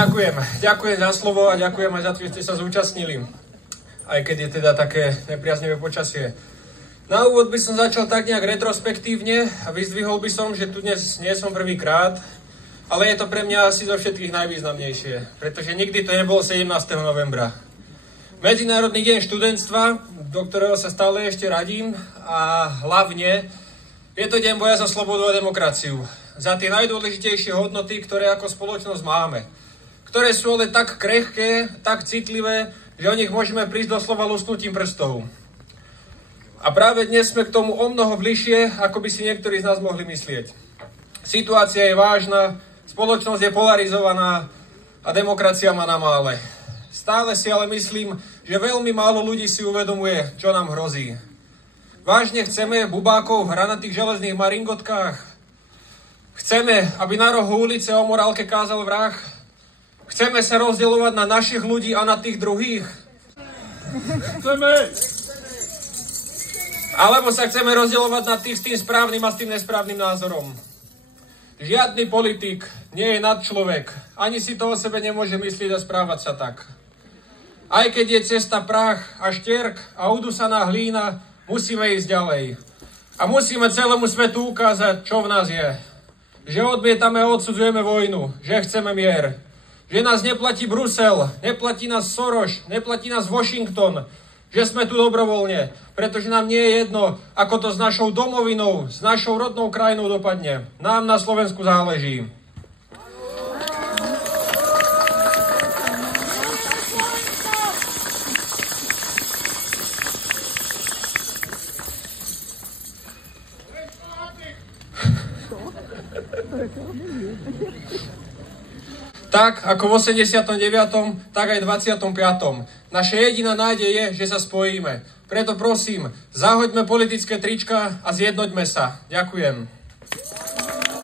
Ďakujem za slovo a ďakujem aj za to, že ste sa zúčastnili. Aj keď je teda také nepriaznivé počasie. Na úvod by som začal tak nejak retrospektívne a vyzdvihol by som, že tu dnes nie som prvýkrát, ale je to pre mňa asi zo všetkých najvýznamnejšie, pretože nikdy to nebolo 17. novembra. Medzinárodný deň študentstva, do ktorého sa stále ešte radím, a hlavne je to deň boja za slobodu a demokraciu. Za tie najdôležitejšie hodnoty, ktoré ako spoločnosť máme. Ktoré sú ale tak krehké, tak citlivé, že o nich môžeme prísť doslova lusknutím prstov. A práve dnes sme k tomu o mnoho bližšie, ako by si niektorí z nás mohli myslieť. Situácia je vážna, spoločnosť je polarizovaná a demokracia má na mále. Stále si ale myslím, že veľmi málo ľudí si uvedomuje, čo nám hrozí. Vážne chceme bubákov v hranatých železných maringotkách? Chceme, aby na rohu ulice o morálke kázal vrah? Chceme sa rozdeľovať na našich ľudí a na tých druhých? Chceme! Alebo sa chceme rozdeľovať na tých s tým správnym a s tým nesprávnym názorom? Žiadny politik nie je nadčlovek. Ani si to o sebe nemôže myslieť a správať sa tak. Aj keď je cesta prach a štierk a udusaná hlína, musíme ísť ďalej. A musíme celému svetu ukázať, čo v nás je. Že odmietame a odsudzujeme vojnu, že chceme mier. Že nás neplatí Brusel, neplatí nás Soros, neplatí nás Washington, že sme tu dobrovoľne, pretože nám nie je jedno, ako to s našou domovinou, s našou rodnou krajinou dopadne. Nám na Slovensku záleží. Tak, ako v 89., tak aj 25. Naša jediná nádej je, že sa spojíme. Preto prosím, zahoďme politické trička a zjednoťme sa. Ďakujem.